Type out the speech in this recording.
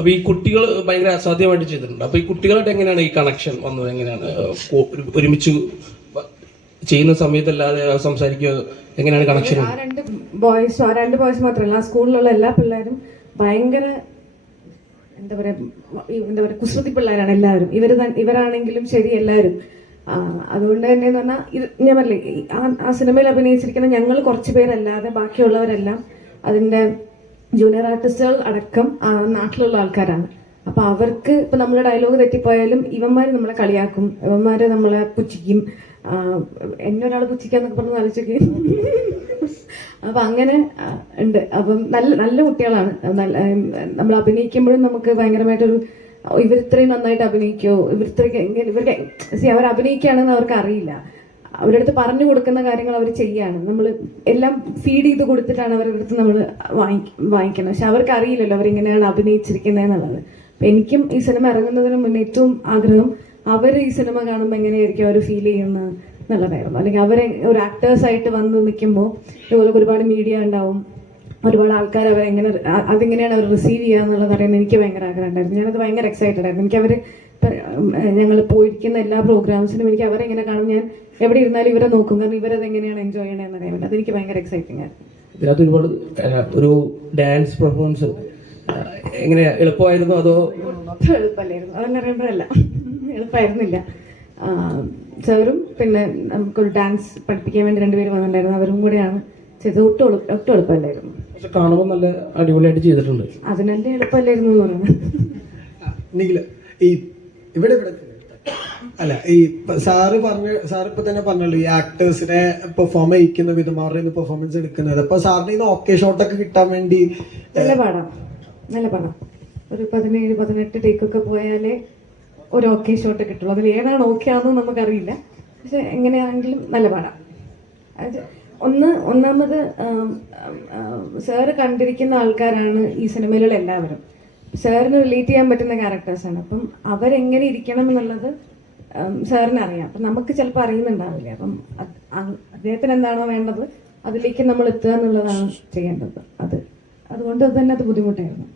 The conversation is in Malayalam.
അപ്പൊ ഈ കുട്ടികൾ ഭയങ്കര അസാധ്യമായിട്ട് ചെയ്തിട്ടുണ്ട്. അപ്പൊ ഈ കുട്ടികളായിട്ട് എങ്ങനെയാണ് ഈ കണക്ഷൻ വന്നത്? എങ്ങനെയാണ് ഒരുമിച്ച് ചെയ്യുന്ന സമയത്തല്ലാതെ സംസാരിക്കുക, എങ്ങനെയാണ് കണക്ഷൻ? ആ രണ്ട് ബോയ്സ് മാത്രമല്ല, ആ സ്കൂളിലുള്ള എല്ലാ പിള്ളേരും ഭയങ്കര എന്താ പറയാ കുസൃതി പിള്ളേരാണ് എല്ലാവരും. ഇവരാണെങ്കിലും ശരി, എല്ലാവരും. അതുകൊണ്ട് തന്നെ എന്ന് പറഞ്ഞാൽ ഞാൻ പറഞ്ഞില്ലേ, ആ സിനിമയിൽ അഭിനയിച്ചിരിക്കുന്ന ഞങ്ങൾ കുറച്ച് പേരല്ലാതെ ബാക്കിയുള്ളവരെല്ലാം അതിന്റെ ജൂനിയർ ആർട്ടിസ്റ്റുകൾ അടക്കം നാട്ടിലുള്ള ആൾക്കാരാണ്. അപ്പൊ അവർക്ക് ഇപ്പൊ നമ്മുടെ ഡയലോഗ് തെറ്റിപ്പോയാലും ഇവന്മാര് നമ്മളെ കളിയാക്കും, ഇവന്മാര് നമ്മളെ പുച്ഛിക്കും. എന്നെ ഒരാൾ പുച്ഛിക്കാന്നൊക്കെ പറഞ്ഞ് ആലോചിക്കും. അപ്പൊ അങ്ങനെ ഉണ്ട്. അപ്പം നല്ല നല്ല കുട്ടികളാണ്. നമ്മൾ അഭിനയിക്കുമ്പോഴും നമുക്ക് ഭയങ്കരമായിട്ടൊരു ഇവരിത്രയും നന്നായിട്ട് അഭിനയിക്കോ, ഇവർക്ക് അവർ അഭിനയിക്കുകയാണെന്ന് അവർക്ക് അറിയില്ല. അവരുടെ അടുത്ത് പറഞ്ഞു കൊടുക്കുന്ന കാര്യങ്ങൾ അവർ ചെയ്യാണ്. നമ്മൾ എല്ലാം ഫീഡ് ചെയ്ത് കൊടുത്തിട്ടാണ് അവരുടെ അടുത്ത് നമ്മൾ വാങ്ങിക്കുന്നത്. പക്ഷെ അവർക്ക് അറിയില്ലല്ലോ അവരിങ്ങനെയാണ് അഭിനയിച്ചിരിക്കുന്നത് എന്നുള്ളത്. അപ്പൊ എനിക്കും ഈ സിനിമ ഇറങ്ങുന്നതിന് മുന്നേ ഏറ്റവും ആഗ്രഹം അവർ ഈ സിനിമ കാണുമ്പോൾ എങ്ങനെയായിരിക്കും അവർ ഫീൽ ചെയ്യുന്നത് എന്നുള്ളതായിരുന്നു. അല്ലെങ്കിൽ അവരെ ഒരു ആക്ടേഴ്സായിട്ട് വന്ന് നിൽക്കുമ്പോൾ ഇതുപോലെ ഒരുപാട് മീഡിയ ഉണ്ടാവും, ഒരുപാട് ആൾക്കാർ അതെങ്ങനെയാണ് അവർ റിസീവ് ചെയ്യുക എന്നുള്ളത് അറിയാൻ എനിക്ക് ഭയങ്കര ആഗ്രഹം ഉണ്ടായിരുന്നു. ഞാനത് ഭയങ്കര എക്സൈറ്റഡ് ആയിരുന്നു. എനിക്ക് അവർ ഞങ്ങൾ പോയിരിക്കുന്ന എല്ലാ പ്രോഗ്രാംസിനും എനിക്ക് അവരെങ്ങനെ കാണും, ഞാൻ എവിടെ ഇരുന്നാലും ഇവരെ നോക്കും. കാരണം ഇവരത് എങ്ങനെയാണ് എൻജോയ് ചെയ്യണമെന്ന് അറിയാൻ വേണ്ടി അതെനിക്ക് ഭയങ്കര എക്സൈറ്റിംഗ് ആയിരുന്നു. ഇതിനകത്ത് ഒരുപാട് ഒരു ഡാൻസ് പെർഫോമൻസ് എങ്ങനെയാ, എളുപ്പമായിരുന്നു അതോ? എളുപ്പമല്ലായിരുന്നു, അതല്ല എളുപ്പമായിരുന്നില്ല. സാറും പിന്നെ നമുക്കൊരു ഡാൻസ് പഠിപ്പിക്കാൻ വേണ്ടി രണ്ടുപേരും വന്നിട്ടുണ്ടായിരുന്നു, അവരും കൂടെയാണ് ചെയ്തത്. ഒട്ടും എളുപ്പമല്ലായിരുന്നു. പക്ഷെ കാണുമ്പോൾ നല്ല അടിപൊളിയായിട്ട് ചെയ്തിട്ടുണ്ട്. അതിനെന്റെ എളുപ്പമല്ലായിരുന്നു എന്ന് പറയുന്നത്. ഇവിടെ അല്ല, ഈ സാറ് ഇപ്പൊ തന്നെ പറഞ്ഞല്ലോ, ഈ ആക്ടേഴ്സിനെ പെർഫോം ചെയ്യിക്കുന്ന വിധം, അവരുടെ പെർഫോമൻസ് എടുക്കുന്നത്. അപ്പൊ സാറിന് ഇത് ഓക്കെ ഷോട്ടൊക്കെ കിട്ടാൻ വേണ്ടി നല്ല പാടാം. ഒരു 17-18 ടേക്കൊക്കെ പോയാലേ ഒരു ഓക്കെ ഷോട്ട് കിട്ടുള്ളൂ. അതിൽ ഏതാണ് ഓക്കെ ആണെന്ന് നമുക്കറിയില്ല. പക്ഷെ എങ്ങനെയാണെങ്കിലും നല്ല പാടാം. ഒന്നാമത് സാറ് കണ്ടിരിക്കുന്ന ആൾക്കാരാണ് ഈ സിനിമയിലുള്ള എല്ലാവരും. സാറിന് റിലേറ്റ് ചെയ്യാൻ പറ്റുന്ന ക്യാരക്ടേഴ്സാണ്. അപ്പം അവരെങ്ങനെ ഇരിക്കണം എന്നുള്ളത് സാറിന് അറിയാം. അപ്പം നമുക്ക് ചിലപ്പോൾ അറിയുന്നുണ്ടാവില്ല. അപ്പം അദ്ദേഹത്തിന് എന്താണോ വേണ്ടത് അതിലേക്ക് നമ്മൾ എത്തുക എന്നുള്ളതാണ് ചെയ്യേണ്ടത്. അതുകൊണ്ട് തന്നെ അത് ബുദ്ധിമുട്ടായിരുന്നു.